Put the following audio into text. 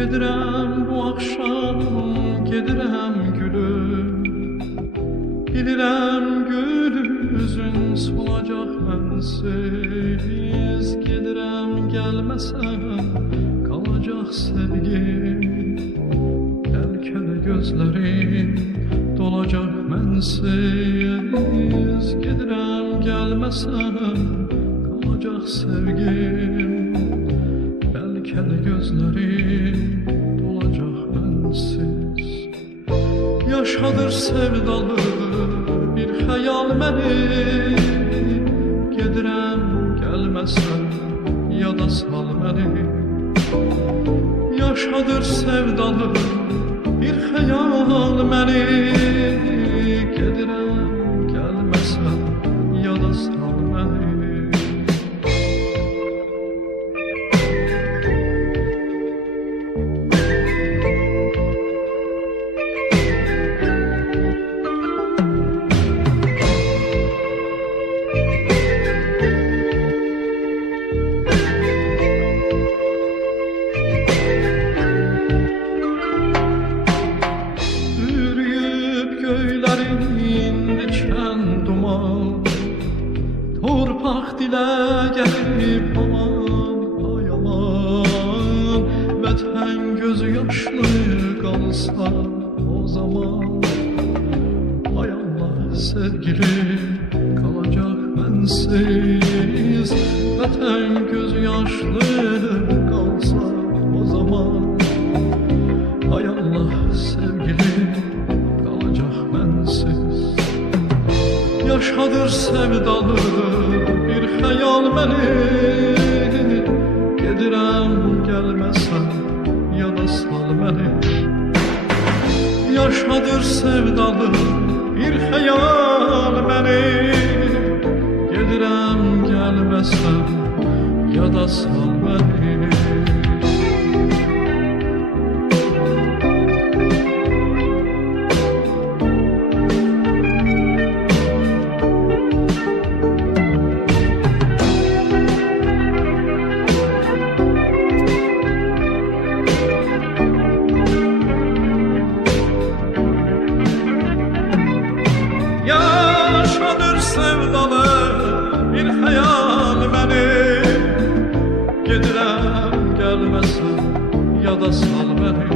Gedirəm bu axşam, gedirəm gülüm. Bilirəm gül üzün solacaq mənsiz. Gedirəm gəlməsən qalacaq sevgim. Bəlkə də gözlərin dolacaq mənsiz. Gedirəm gəlməsən qalacaq sevgim. Bəlkə də gözlərin dolacaq mənsiz. Yaşadır sevdalı bir xəyal məni. Gedirəm gəlməsən yada sal məni. Yaşadır sevdalı bir xəyal məni. Gedirəm gəlməsən yada sal məni. Torpaq dilə gəlib aman, ay aman. Vətən gözü yaşlı qalsa o zaman. Ay Allah sevgili qalacaq mənsiz. Vətən gözü yaşlı qalsa o zaman. Ay Allah sevgili qalacaq mənsiz. Yaşadır sevdalı bir xəyal məni. Gedirəm gəlməsən yada sal məni. Yaşadır sevdalı bir xəyal məni. Gedirəm gəlməsən yada sal məni. Yaşadır sevdalı bir xəyal məni. Gedirəm gəlməsən yada sal məni.